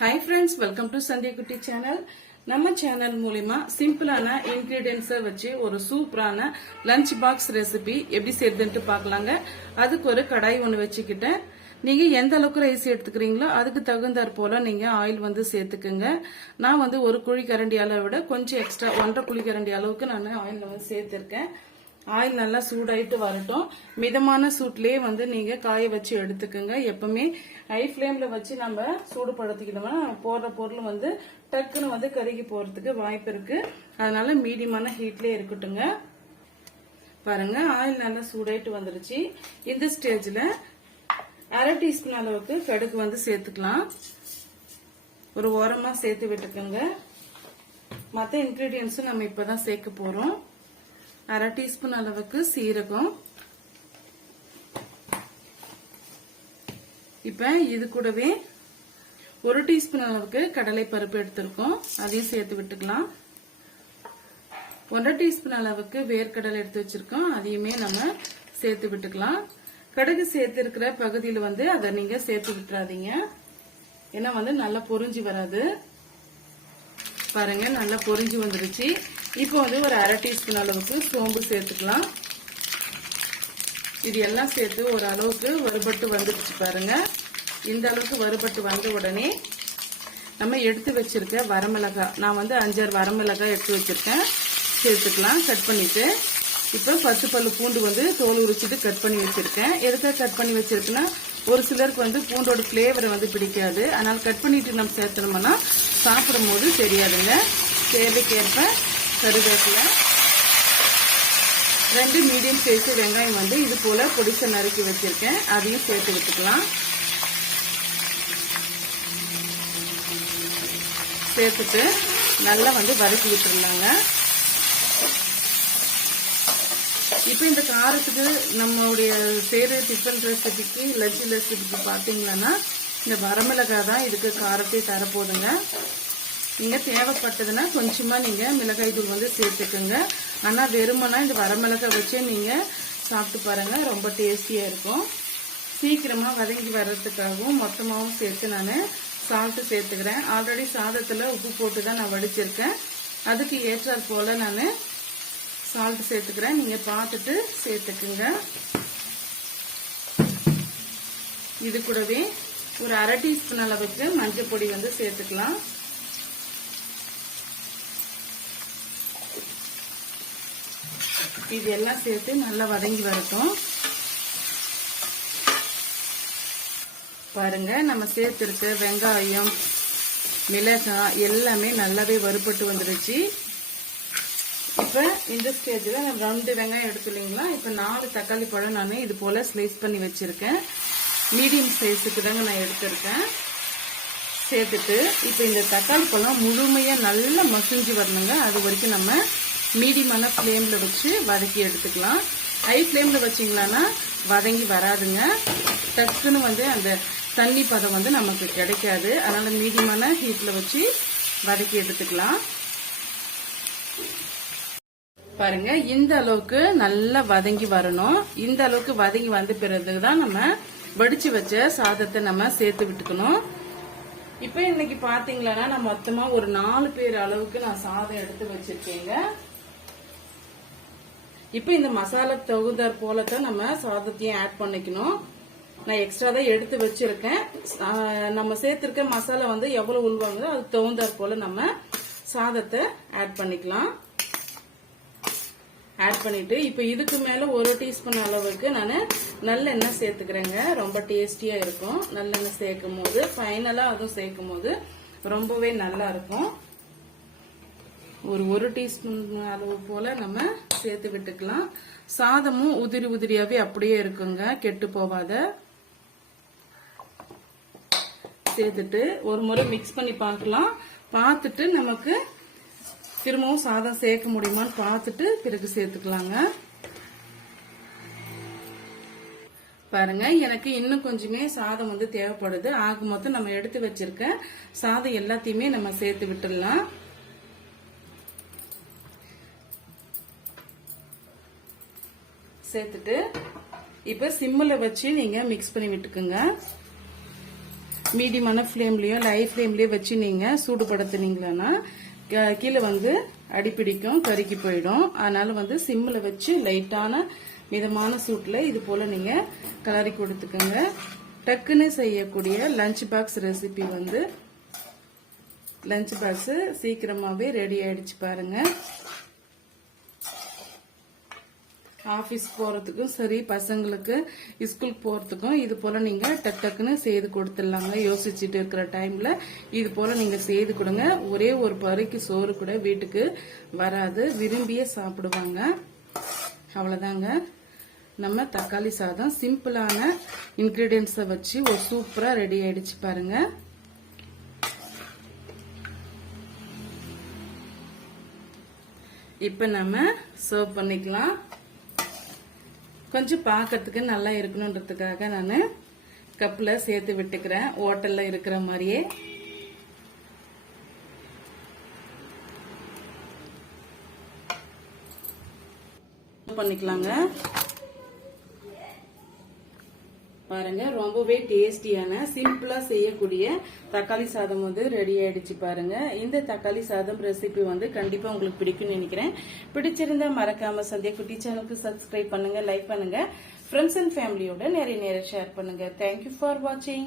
Hi friends welcome to Sandhya Kutti channel நம்ம channel மூலிமா சிம்பிளான இன்க்ரீடியன்ஸை வச்சு ஒரு சூப்பரான லஞ்ச் பாக்ஸ் ரெசிபி எப்படி செய்யுதுன்ட்டு பார்க்கலாங்க. அதுக்கு ஒரு கடாய் ஒன்று வச்சுக்கிட்டேன். நீங்கள் எந்த அளவுக்கு ரைஸ் எடுத்துக்கிறீங்களோ அதுக்கு தகுந்தாற் போல் நீங்கள் ஆயில் வந்து சேர்த்துக்குங்க. நான் வந்து ஒரு குழி கரண்டி அளவை விட கொஞ்சம் எக்ஸ்ட்ரா ஒன்றரை குழி கரண்டி அளவுக்கு நான் ஆயில் வந்து சேர்த்துருக்கேன். ஆயில் நல்லா சூடாயிட்டு வரட்டும். மிதமான சூட்லேயே வந்து நீங்க காய வச்சு எடுத்துக்கோங்க. எப்பவுமே ஹை ஃப்ளேம்ல வச்சு நம்ம சூடுபடுத்திக்கிட்டோம்னா போடுற பொருள் வந்து டக்குன்னு வந்து கருகி போறதுக்கு வாய்ப்பு இருக்கு. அதனால மீடியமான ஹீட்லயே இருக்கட்டுங்க பாருங்க ஆயில் நல்லா சூடாயிட்டு வந்துருச்சு. இந்த ஸ்டேஜ்ல அரை டீஸ்பூன் அளவுக்கு கடுகு வந்து சேர்த்துக்கலாம். ஒரு ஓரமா சேர்த்து விட்டுக்கோங்க. மற்ற இன்கிரீடியன்ஸும் நம்ம இப்பதான் சேர்க்க போறோம். அரை டீஸ்பூன் அளவுக்கு சீரகம். இப்ப இது கூடவே ஒரு டீஸ்பூன் அளவுக்கு கடலை பருப்பு எடுத்திருக்கோம். அதையும் சேர்த்து விட்டுக்கலாம். ஒன்றரை டீஸ்பூன் அளவுக்கு வேர்க்கடலை எடுத்து வச்சிருக்கோம். அதையுமே நம்ம சேர்த்து விட்டுக்கலாம். கடுகு சேர்த்து இருக்கிற பகுதியில் வந்து அதை நீங்க சேர்த்து விட்டுறாதீங்க. ஏன்னா வந்து நல்லா பொரிஞ்சு வராது. பாருங்க நல்லா பொரிஞ்சு வந்துருச்சு. இப்போ வந்து ஒரு அரை டீஸ்பூன் அளவுக்கு சோம்பு சேர்த்துக்கலாம். இது எல்லாம் சேர்த்து ஒரு அளவுக்கு வறுபட்டு வந்துடுச்சு பாருங்க. இந்த அளவுக்கு வறுபட்டு வந்த உடனே நம்ம எடுத்து வச்சிருக்க வரமிளகாய் நான் வந்து அஞ்சாறு வரமிளகாய் எடுத்து வச்சிருக்கேன். சேர்த்துக்கலாம் கட் பண்ணிட்டு. இப்போ பத்து பல்லு பூண்டு வந்து தோல் உரிச்சிட்டு கட் பண்ணி வச்சிருக்கேன். எதுக்காக கட் பண்ணி வச்சிருக்குன்னா ஒரு சிலருக்கு வந்து பூண்டோட ஃப்ளேவரை வந்து பிடிக்காது. அதனால் கட் பண்ணிட்டு நம்ம சேர்த்தனோம்னா சாப்பிடும் போது தெரியாதுங்க. தேவைக்கேற்ப கருவேப்பிலை. ரெண்டு மீடியம் சைஸு வெங்காயம் வந்து இது போல பொடிசை நறுக்கி வச்சிருக்கேன். அதையும் சேர்த்து விட்டுக்கலாம். சேர்த்துட்டு நல்லா வந்து வதக்கி விட்டுருந்தாங்க இப்போ இந்த காரத்துக்கு நம்மளுடைய செய்கிற டிஃபன் ரெசிபிக்கு லஞ்ச் ரெசிபிக்கு பார்த்தீங்கன்னா இந்த வரமிளகாய் தான் இதுக்கு காரத்தை தரப்போதுங்க. நீங்கள் தேவைப்பட்டதுன்னா கொஞ்சமாக நீங்கள் மிளகாய் தூள் வந்து சேர்த்துக்குங்க. ஆனால் வெறுமனா இந்த வரமிளகாய் வச்சே நீங்கள் சாப்பிட்டு பாருங்கள் ரொம்ப டேஸ்டியாக இருக்கும். சீக்கிரமாக வதங்கி வர்றதுக்காகவும் மொத்தமாகவும் சேர்த்து நான் சால்ட்டு சேர்த்துக்கிறேன். ஆல்ரெடி சாதத்தில் உப்பு போட்டு தான் நான் வடிச்சிருக்கேன். அதுக்கு ஏற்றாற் போல் நான் சால்ட் சேர்த்துக்கிறேன். நீங்கள் பார்த்துட்டு சேர்த்துக்குங்க. இது கூடவே ஒரு அரை டீஸ்பூன் அளவுக்கு மஞ்சள் பொடி வந்து சேர்த்துக்கலாம். இது எல்லாம் சேர்த்து நல்லா வதங்கி வரட்டும். பாருங்க நம்ம சேர்த்துருக்க வெங்காயம் மிளகாய் எல்லாமே நல்லாவே வறுபட்டு வந்துருச்சு. இப்போ இந்த ஸ்டேஜில் நம்ம ரெண்டு வெங்காயம் எடுத்து இல்லைங்களா? இப்போ நாலு தக்காளி பழம் நான் இது போல் ஸ்லைஸ் பண்ணி வச்சுருக்கேன். மீடியம் சைஸுக்கு தாங்க நான் எடுத்திருக்கேன். சேர்த்துட்டு இப்போ இந்த தக்காளி பழம் முழுமையாக நல்லா மசிஞ்சு வரணுங்க. அது வரைக்கும் நம்ம மீடியமான ஃப்ளேமில் வச்சு வதக்கி எடுத்துக்கலாம். ஹை ஃப்ளேமில் வச்சிங்களான்னா வதங்கி வராதுங்க. டக்குன்னு வந்து அந்த தண்ணி பதம் வந்து நமக்கு கிடைக்காது. அதனால் மீடியமான ஹீட்டில் வச்சு வதக்கி எடுத்துக்கலாம். பாருங்க இந்த அளவுக்கு நல்லா வதங்கி வரணும். இந்த அளவுக்கு வதங்கி வந்த பிறகு தான் நம்ம வடிச்சு வச்ச சாதத்தை நம்ம சேர்த்து விட்டுக்கணும். இப்ப இன்னைக்கு பாத்தீங்களா நான் மொத்தமா ஒரு நாலு பேர் அளவுக்கு நான் சாதம் எடுத்து வச்சிருக்கேங்க. இப்ப இந்த மசாலா தகுந்தாற் போலத்தான் நம்ம சாதத்தையும் ஆட் பண்ணிக்கணும். நான் எக்ஸ்ட்ரா தான் எடுத்து வச்சிருக்கேன். நம்ம சேர்த்திருக்க மசாலா வந்து எவ்வளவு உள்வாங்குதோ அது தகுந்தாற் போல நம்ம சாதத்தை ஆட் பண்ணிக்கலாம். ஆட் பண்ணிட்டு இப்போ இதுக்கு மேல ஒரு டீஸ்பூன் அளவுக்கு நான் நல்லெண்ணெய் சேர்த்துக்கிறேங்க. ரொம்ப டேஸ்டியா இருக்கும். நல்லெண்ணெய் சேர்க்கும் போது ஃபைனலா அதுவும் சேர்க்கும் போது ரொம்பவே நல்லா இருக்கும். ஒரு ஒரு டீஸ்பூன் அளவு போல நம்ம சேர்த்து விட்டுக்கலாம். சாதமும் உதிரி உதிரியாவே அப்படியே இருக்குங்க. கெட்டு போவாத சேர்த்துட்டு ஒரு முறை மிக்ஸ் பண்ணி பார்க்கலாம். பார்த்துட்டு நமக்கு திரும்பவும் சாதம் சேர்க்க முடியுமான்னு பார்த்துட்டு பிறகு சேர்த்துக்கலாங்க. பாருங்க எனக்கு இன்னும் கொஞ்சமே சாதம் வந்து தேவைப்படுது. ஆக மொத்தம் நம்ம எடுத்து வச்சிருக்க சாதம் எல்லாத்தையுமே நம்ம சேர்த்து விட்டுடலாம். சேர்த்துட்டு இப்போ சிம்மில் வச்சு நீங்கள் மிக்ஸ் பண்ணி விட்டுக்குங்க. மீடியமான ஃப்ளேம்லேயோ லை ஃப்ளேம்லேயோ வச்சு நீங்கள் சூடுபடுத்துனீங்களா க- கீழே வந்து அடிப்பிடிக்கும் கருகி போயிடும். அதனால வந்து சிம்மில் வச்சு லைட்டான மிதமான சூட்டில் இது போல் நீங்கள் கலரி கொடுத்துக்கோங்க. டக்குன்னு செய்யக்கூடிய லஞ்ச் பாக்ஸ் ரெசிபி வந்து லஞ்ச் பாக்ஸு சீக்கிரமாகவே ரெடி ஆயிடுச்சு பாருங்க. ஆஃபீஸ் போகிறதுக்கும் சரி பசங்களுக்கு ஸ்கூலுக்கு போகிறதுக்கும் இது போல் நீங்கள் டக் டக்குன்னு செய்து கொடுத்துடலாங்க. யோசிச்சுட்டு இருக்கிற டைமில் இது போல் நீங்கள் செய்து கொடுங்க. ஒரே ஒரு பறிக்கு சோறு கூட வீட்டுக்கு வராது. விரும்பியே சாப்பிடுவாங்க. அவ்வளோதாங்க நம்ம தக்காளி சாதம் சிம்பிளான இன்க்ரீடியன்ஸை வச்சு ஒரு சூப்பராக ரெடி ஆயிடுச்சு பாருங்க. இப்போ நம்ம சர்வ் பண்ணிக்கலாம். கொஞ்சம் பார்க்கறதுக்கு நல்லா இருக்கணுன்றதுக்காக நான் கப்பில் சேர்த்து விட்டுக்கிறேன். ஹோட்டலில் இருக்கிற மாதிரியே. பண்ணிக்கலாங்க. பாருங்க ரொம்பவே டேஸ்டியான சிம்பிளா செய்யக்கூடிய தக்காளி சாதம் வந்து ரெடி ஆயிடுச்சு பாருங்க. இந்த தக்காளி சாதம் ரெசிபி வந்து கண்டிப்பா உங்களுக்கு பிடிக்கும்னு நினைக்கிறேன். பிடிச்சிருந்தா மறக்காம சந்தியா குட்டி சேனலுக்கு சப்ஸ்கிரைப் பண்ணுங்க லைக் பண்ணுங்க. ஃப்ரெண்ட்ஸ் அண்ட் ஃபேமிலியோட நிறைய நேரம் ஷேர் பண்ணுங்க. தேங்க்யூ ஃபார் வாட்சிங்